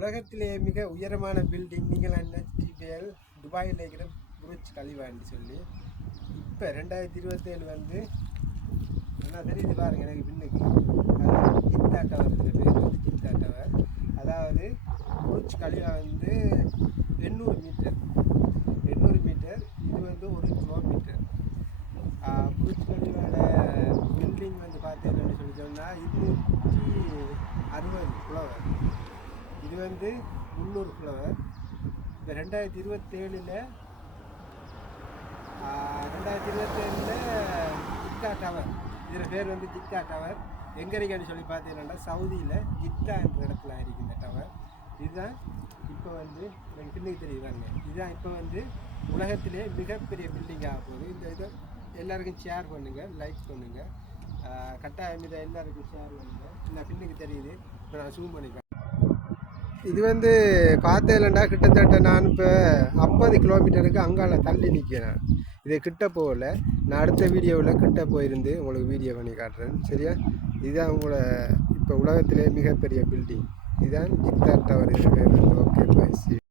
உலகத்திலே மிக உயரமான பில்டிங் நீங்கள் நினைச்சிட்டீர்கள் துபாயில் இருக்கிற புருஜ் கலிஃபான்னு சொல்லி. இப்போ 2027 வந்து என்ன தெரியுது பாருங்க எனக்கு பின்னுக்கு ஜித்தா டவர், பேர் வந்து ஜித்தா டவர். அதாவது புருஜ் கலிஃபா வந்து 800 மீட்டர், இது வந்து 1 கிலோமீட்டர். புருஜ் கலிஃபாவோட பில்டிங் வந்து பார்த்தீங்கன்னு சொல்லி சொன்னால் 260 ஃப்ளவர், இது வந்து 300 ஃப்ளவர். இப்போ 2027 ஜித்தா டவர், இதில் பேர் வந்து ஜித்தா டவர். எங்கே இருக்கான்னு சொல்லி பார்த்தீங்கன்னா சவுதியில் ஜித்தா என்ற இடத்துல இருக்குது இந்த டவர். இதுதான் இப்போ வந்து எனக்கு பின்னுக்கு தெரியுவாங்க, இதுதான் இப்போ வந்து உலகத்திலே மிகப்பெரிய பில்டிங் ஆக போகுது. இந்த இதை எல்லாருக்கும் ஷேர் பண்ணுங்கள், லைக் பண்ணுங்கள், கட்டாயம் இதை எல்லாருக்கும் ஷேர் பண்ணுங்கள். இல்லை பின்னுக்கு தெரியுது, இப்போ நான் ஜூம் பண்ணிக்கிறேன். இது வந்து பார்த்தேன்டா கிட்டத்தட்ட நான் இப்போ 50 கிலோமீட்டருக்கு அங்கால தள்ளி நிற்கிறேன். இது கிட்ட போகல, நான் அடுத்த வீடியோவில் கிட்ட போயிருந்து உங்களுக்கு வீடியோ பண்ணி காட்டுறேன், சரியா? இதுதான் உங்களோட இப்போ உலகத்திலே மிகப்பெரிய பில்டிங், இதுதான் ஜித்தா டவர். Okay bye.